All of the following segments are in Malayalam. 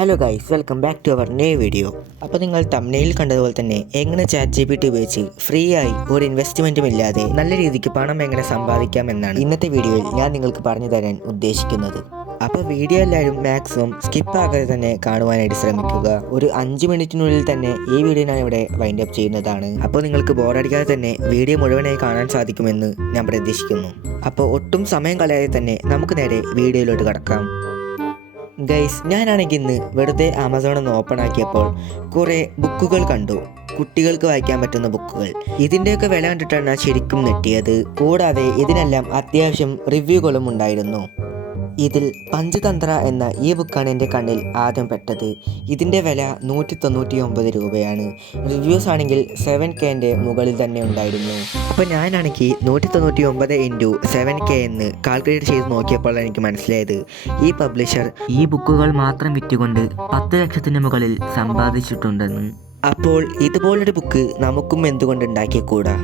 Hello guys, welcome back to our new video. അപ്പോൾ നിങ്ങൾ തംബ്നെയിൽ കണ്ടതുപോലെ തന്നെ എങ്ങനെ ChatGPT ഉപയോഗിച്ച് ഫ്രീ ആയി ഒരു ഇൻവെസ്റ്റ്മെൻറ്റും ഇല്ലാതെ നല്ല രീതിക്ക് പണം എങ്ങനെ സമ്പാദിക്കാം എന്നാണ് ഇന്നത്തെ വീഡിയോയിൽ ഞാൻ നിങ്ങൾക്ക് പറഞ്ഞു തരാൻ ഉദ്ദേശിക്കുന്നത്. അപ്പോൾ വീഡിയോ എല്ലാവരും മാക്സിമം സ്കിപ്പ് ആകാതെ തന്നെ കാണുവാനായിട്ട് ശ്രമിക്കുക. ഒരു 5 മിനിറ്റിനുള്ളിൽ തന്നെ ഈ വീഡിയോ ഞാൻ ഇവിടെ വൈൻഡ് അപ്പ് ചെയ്യുന്നതാണ്. അപ്പോൾ നിങ്ങൾക്ക് ബോറടിക്കാതെ തന്നെ വീഡിയോ മുഴുവനായി കാണാൻ സാധിക്കുമെന്ന് ഞാൻ പ്രതീക്ഷിക്കുന്നു. അപ്പോൾ ഒട്ടും സമയം കളയാതെ തന്നെ നമുക്ക് നേരെ വീഡിയോയിലോട്ട് കടക്കാം. ഗൈസ്, ഞാനാണെങ്കിൽ ഇന്ന് വെറുതെ ആമസോൺ ഒന്ന് ഓപ്പൺ ആക്കിയപ്പോൾ കുറേ ബുക്കുകൾ കണ്ടു. കുട്ടികൾക്ക് വായിക്കാൻ പറ്റുന്ന ബുക്കുകൾ. ഇതിൻ്റെയൊക്കെ വില കണ്ടിട്ടാണ് ഞാൻ ശരിക്കും നെട്ടിയത്. കൂടാതെ ഇതിനെല്ലാം അത്യാവശ്യം റിവ്യൂകളും ഉണ്ടായിരുന്നു. ഇതിൽ പഞ്ചതന്ത്ര എന്ന ഈ ബുക്കാണ് എൻ്റെ കണ്ണിൽ ആദ്യം പെട്ടത്. ഇതിൻ്റെ വില 199 രൂപയാണ്. റിവ്യൂസ് ആണെങ്കിൽ 7K മുകളിൽ തന്നെ ഉണ്ടായിരുന്നു. അപ്പോൾ ഞാനാണെങ്കിൽ 199 ഇൻറ്റു 7K എന്ന് കാൽക്കുലേറ്റ് ചെയ്ത് നോക്കിയപ്പോൾ എനിക്ക് മനസ്സിലായത് ഈ പബ്ലിഷർ ഈ ബുക്കുകൾ മാത്രം വിറ്റുകൊണ്ട് 10 ലക്ഷത്തിന് മുകളിൽ സമ്പാദിച്ചിട്ടുണ്ടെന്ന്. അപ്പോൾ ഇതുപോലൊരു ബുക്ക് നമുക്കും എന്തുകൊണ്ട് ഉണ്ടാക്കിക്കൂടാ?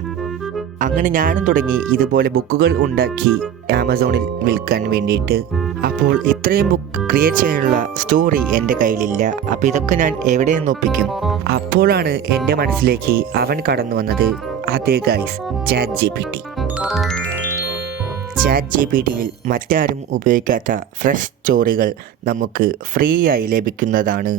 അങ്ങനെ ഞാനും തുടങ്ങി ഇതുപോലെ ബുക്കുകൾ ഉണ്ടാക്കി ആമസോണിൽ വിൽക്കാൻ വേണ്ടിയിട്ട്. അപ്പോൾ ഇത്രയും ബുക്ക് ക്രിയേറ്റ് ചെയ്യാനുള്ള സ്റ്റോറി എൻ്റെ കയ്യിലില്ല. അപ്പോൾ ഇതൊക്കെ ഞാൻ എവിടെ നിന്ന് ഒപ്പിക്കും? അപ്പോഴാണ് എൻ്റെ മനസ്സിലേക്ക് അവൻ കടന്നു വന്നത്. അതേ ഗൈസ്, ChatGPTയിൽ മറ്റാരും ഉപയോഗിക്കാത്ത ഫ്രഷ് സ്റ്റോറികൾ നമുക്ക് ഫ്രീ ആയി ലഭിക്കുന്നതാണ്.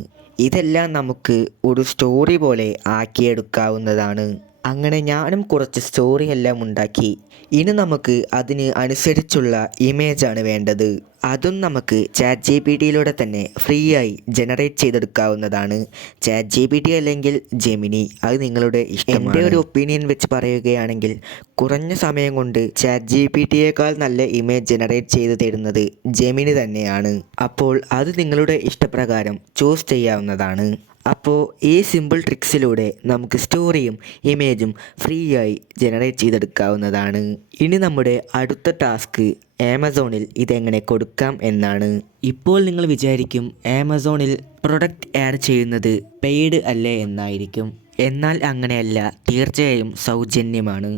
ഇതെല്ലാം നമുക്ക് ഒരു സ്റ്റോറി പോലെ ആക്കിയെടുക്കാവുന്നതാണ്. അങ്ങനെ ഞാനും കുറച്ച് സ്റ്റോറി എല്ലാം ഉണ്ടാക്കി. ഇനി നമുക്ക് അതിന് അനുസരിച്ചുള്ള ഇമേജാണ് വേണ്ടത്. അതും നമുക്ക് ChatGPTയിലൂടെ തന്നെ ഫ്രീ ആയി ജനറേറ്റ് ചെയ്തെടുക്കാവുന്നതാണ്. ChatGPT അല്ലെങ്കിൽ ജെമിനി, അത് നിങ്ങളുടെ ഇഷ്ടം. എൻ്റെ ഒരു ഒപ്പീനിയൻ വെച്ച് പറയുകയാണെങ്കിൽ കുറഞ്ഞ സമയം കൊണ്ട് ChatGPTയേക്കാൾ നല്ല ഇമേജ് ജനറേറ്റ് ചെയ്ത് തരുന്നത് ജെമിനി തന്നെയാണ്. അപ്പോൾ അത് നിങ്ങളുടെ ഇഷ്ടപ്രകാരം ചൂസ് ചെയ്യാവുന്നതാണ്. അപ്പോൾ ഈ സിമ്പിൾ ട്രിക്സിലൂടെ നമുക്ക് സ്റ്റോറിയും ഇമേജും ഫ്രീ ആയി ജനറേറ്റ് ചെയ്തെടുക്കാവുന്നതാണ്. ഇനി നമ്മുടെ അടുത്ത ടാസ്ക് ആമസോണിൽ ഇതെങ്ങനെ കൊടുക്കാം എന്നാണ്. ഇപ്പോൾ നിങ്ങൾ വിചാരിക്കും ആമസോണിൽ പ്രൊഡക്റ്റ് ആഡ് ചെയ്യുന്നത് പെയ്ഡ് അല്ലേ എന്നായിരിക്കും. എന്നാൽ അങ്ങനെയല്ല, തീർച്ചയായും സൗജന്യമാണ്.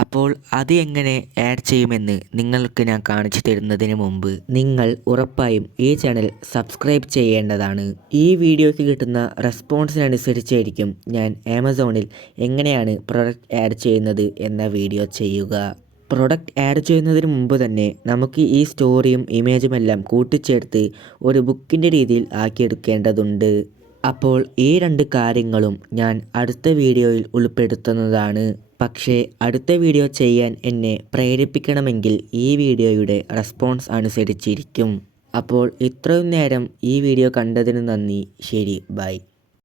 അപ്പോൾ അത് എങ്ങനെ ആഡ് ചെയ്യുമെന്ന് നിങ്ങൾക്ക് ഞാൻ കാണിച്ചു തരുന്നതിന് മുമ്പ് നിങ്ങൾ ഉറപ്പായും ഈ ചാനൽ സബ്സ്ക്രൈബ് ചെയ്യേണ്ടതാണ്. ഈ വീഡിയോയ്ക്ക് കിട്ടുന്ന റെസ്പോൺസിനനുസരിച്ചായിരിക്കും ഞാൻ ആമസോണിൽ എങ്ങനെയാണ് പ്രൊഡക്റ്റ് ആഡ് ചെയ്യുന്നത് എന്ന വീഡിയോ ചെയ്യുക. പ്രൊഡക്റ്റ് ആഡ് ചെയ്യുന്നതിന് മുമ്പ് തന്നെ നമുക്ക് ഈ സ്റ്റോറിയും ഇമേജും എല്ലാം കൂട്ടിച്ചേർത്ത് ഒരു ബുക്കിൻ്റെ രീതിയിൽ ആക്കിയെടുക്കേണ്ടതുണ്ട്. അപ്പോൾ ഈ 2 കാര്യങ്ങളും ഞാൻ അടുത്ത വീഡിയോയിൽ ഉൾപ്പെടുത്തുന്നതാണ്. പക്ഷേ അടുത്ത വീഡിയോ ചെയ്യാൻ എന്നെ പ്രേരിപ്പിക്കണമെങ്കിൽ ഈ വീഡിയോയുടെ റെസ്പോൺസ് അനുസരിച്ചിരിക്കും. അപ്പോൾ ഇത്രയും നേരം ഈ വീഡിയോ കണ്ടതിന് നന്ദി. ശരി, ബൈ.